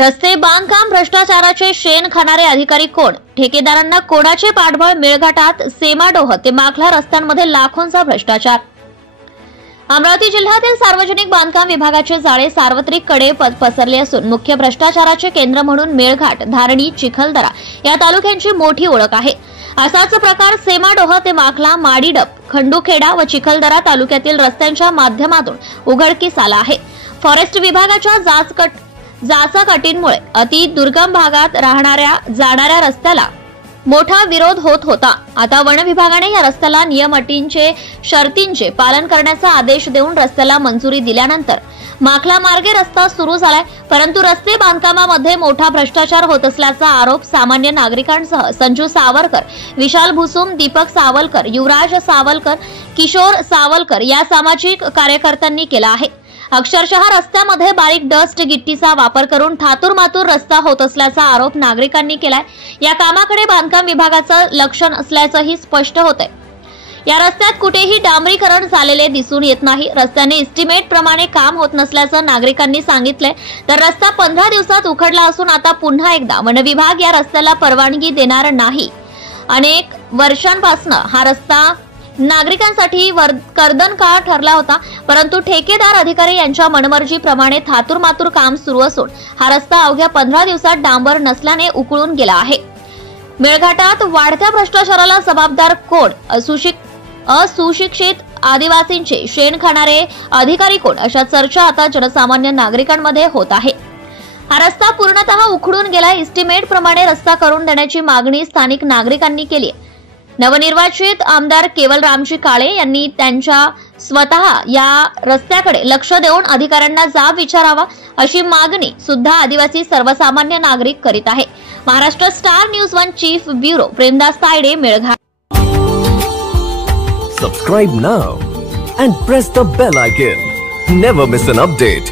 रस्ते बांधकाम भ्रष्टाचाराचे शेण खाणारे अधिकारी कोण? ठेकेदारांना कोणाचे पाठबळ? मेळघाटात सेमाडोह ते माखला रस्त्यांमध्ये लाखोंचा भ्रष्टाचार। अमरावती जिल्ह्यातील सार्वजनिक बांधकाम विभागाचे जाळे सार्वत्रिककडे पसरले असून मुख्य भ्रष्टाचाराचे केंद्र म्हणून मेळघाट, धारणी, चिखलदरा या तालुक्यांची मोठी ओळख आहे। असाच प्रकार सेमाडोह ते माखला, माडीडप, खंडूखेडा व चिखलदरा तालुक्यातील रस्त्यांच्या माध्यमातून उघडकीस आला आहे। फॉरेस्ट विभागाच्या जाचकाटींमुळे अति दुर्गम भागात जाणाऱ्या रस्त्याला मोठा विरोध होत होता। आता वन विभागाने या रस्त्याला नियम अटींचे शर्तींचे पालन करण्याचा आदेश देऊन रस्त्याला मंजुरी दिल्यानंतर माखला मार्गे रस्ता सुरू झालाय। परंतु रस्ते बांधकामामध्ये मोठा भ्रष्टाचार होत असल्याचा आरोप सामान्य नागरिकांसह संजू सावरकर, विशाल भुसुम, दीपक सावलकर, युवराज सावलकर, किशोर सावलकर या सामाजिक कार्यकर्त्यांनी केला आहे। अक्षरशः रस्त्यामध्ये बारीक डस्ट गिट्टीचा वापर करून थातूरमातूर रस्ता होत असल्याचा आरोप नागरिकांनी केलाय। या कामाकडे बांधकाम विभागाचं लक्ष नसल्याचंही स्पष्ट होतंय। या रस्त्यात कुठेही डांबरीकरण झालेले दिसून येत नाही। रस्त्याने एस्टिमेट प्रमाणे काम होत नसल्याचं नागरिकांनी सांगितलंय। तर रस्ता 15 दिवसात उखडला असून आता पुन्हा एकदा वन विभाग या रस्त्याला परवानगी देणार नाही। अनेक वर्षांपासून हा रस्ता नागरिकांसाठी कर्दन काळ ठरला होता, परंतु ठेकेदार अधिकारी यांच्या मनमर्जीप्रमाणे थातूरमातूर काम सुरू असून हा रस्ता अवघ्या 15 दिवसात डांबर नसल्याने उकळून गेला आहे। मेळघाटात वाढत्या भ्रष्टाचाराला जबाबदार कोण? असुशिक्षित आदिवासींचे शेण खाणारे अधिकारी कोण? अशा चर्चा आता जनसामान्य नागरिकांमध्ये होत आहे। हा रस्ता पूर्णतः उखडून गेला। एस्टिमेट प्रमाणे रस्ता करून देण्याची मागणी स्थानिक नागरिकांनी केली आहे। नवनिर्वाचित आमदार केवलरामजी काळे यांनी त्यांच्या स्वतः या रस्त्याकडे लक्ष देऊन अधिकाऱ्यांना जाब विचारावा अशी मागणी सुद्धा आदिवासी सर्वसामान्य नागरिक करीत आहे। Maharashtra star news 1 chief bureau Premdas Tayde, Melghat. Subscribe now and press the bell icon. Never miss an update.